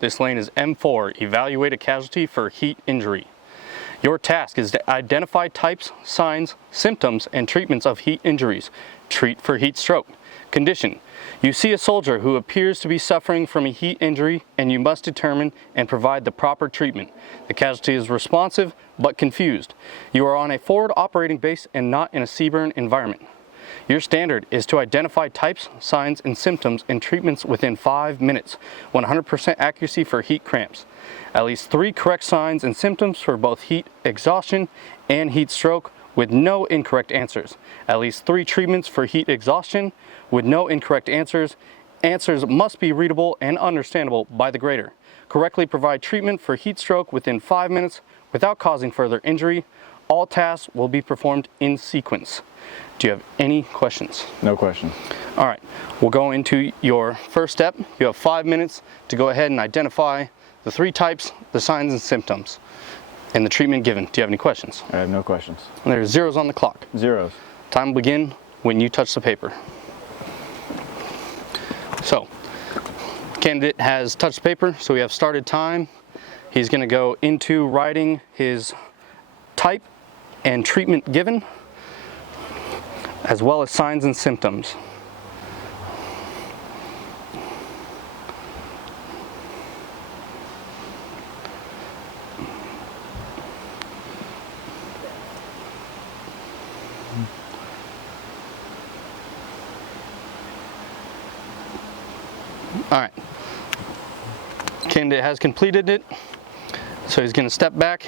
This lane is M4, evaluate a casualty for heat injury. Your task is to identify types, signs, symptoms, and treatments of heat injuries. Treat for heat stroke. Condition: you see a soldier who appears to be suffering from a heat injury and you must determine and provide the proper treatment. The casualty is responsive but confused. You are on a forward operating base and not in a CBRN environment. Your standard is to identify types, signs, and symptoms and treatments within 5 minutes. 100% accuracy for heat cramps. At least 3 correct signs and symptoms for both heat exhaustion and heat stroke with no incorrect answers. At least 3 treatments for heat exhaustion with no incorrect answers. Answers must be readable and understandable by the grader. Correctly provide treatment for heat stroke within 5 minutes without causing further injury. All tasks will be performed in sequence. Do you have any questions? No question. All right, we'll go into your first step. You have 5 minutes to go ahead and identify the 3 types, the signs and symptoms, and the treatment given. Do you have any questions? I have no questions. There's zeros on the clock. Zeros. Time will begin when you touch the paper. So, candidate has touched the paper, so we have started time. He's going to go into writing his type and treatment given, as well as signs and symptoms. All right, candidate has completed it, so he's going to step back.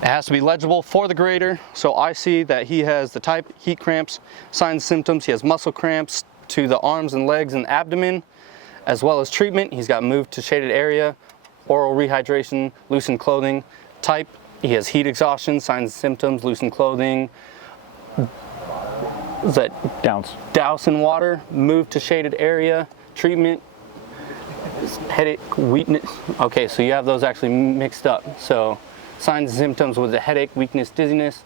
It has to be legible for the grader, so I see that he has the type, heat cramps, signs, symptoms. He has muscle cramps to the arms and legs and abdomen, as well as treatment. He's got moved to shaded area, oral rehydration, loosened clothing. Type, he has heat exhaustion, signs and symptoms, loosened clothing. Is that douse in water, moved to shaded area. Treatment, headache, weakness. Okay, so you have those actually mixed up. So signs and symptoms with the headache, weakness, dizziness.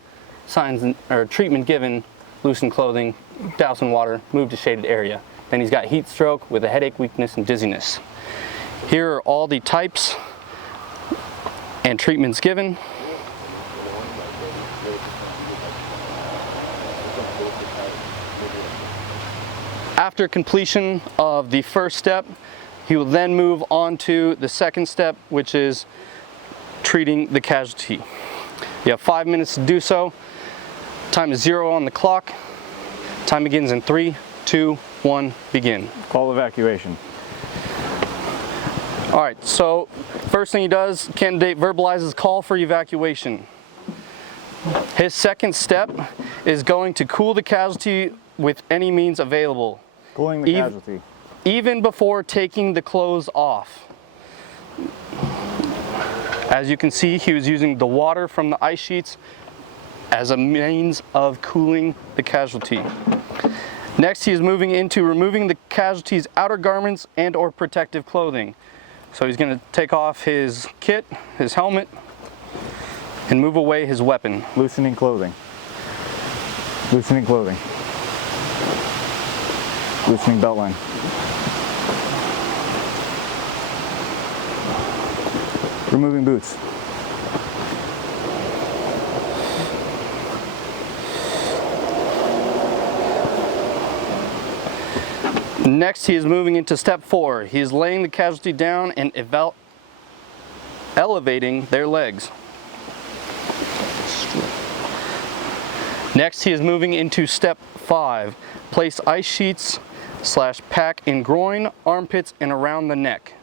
Signs or treatment given, loosened clothing, douse in water, move to shaded area. Then he's got heat stroke with a headache, weakness, and dizziness. Here are all the types and treatments given. After completion of the first step, he will then move on to the second step, which is treating the casualty. You have 5 minutes to do so. Time is 0 on the clock. Time begins in 3, 2, 1, begin. Call evacuation. All right, so first thing he does, candidate verbalizes call for evacuation. His second step is going to cool the casualty with any means available. Cooling the casualty. Even before taking the clothes off. As you can see, he was using the water from the ice sheets as a means of cooling the casualty. Next, he is moving into removing the casualty's outer garments and or protective clothing. So he's going to take off his kit, his helmet, and move away his weapon. Loosening clothing. Loosening clothing. Loosening belt line. Removing boots. Next, he is moving into step 4. He is laying the casualty down and elevating their legs. Next, he is moving into step 5. Place ice sheets / pack in groin, armpits, and around the neck.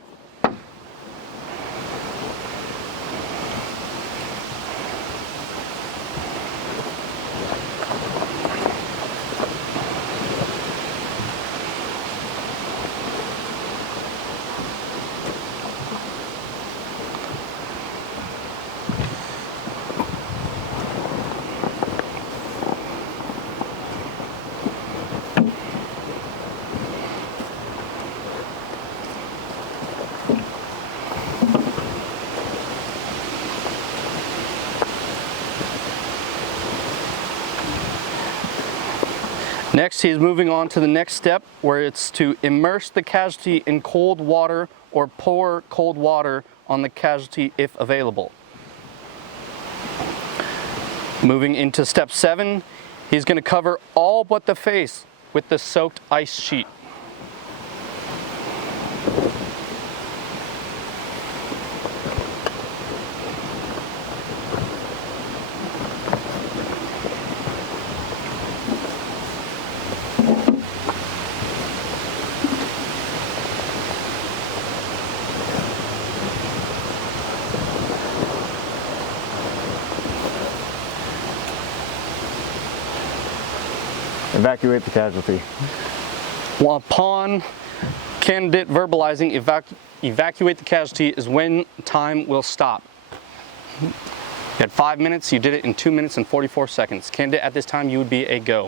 Next, he is moving on to the next step, where it's to immerse the casualty in cold water or pour cold water on the casualty if available. Moving into step 7, he's going to cover all but the face with the soaked ice sheet. Evacuate the casualty. Upon candidate verbalizing evacuate the casualty is when time will stop. You had 5 minutes, you did it in 2 minutes and 44 seconds. Candidate, at this time you would be a go.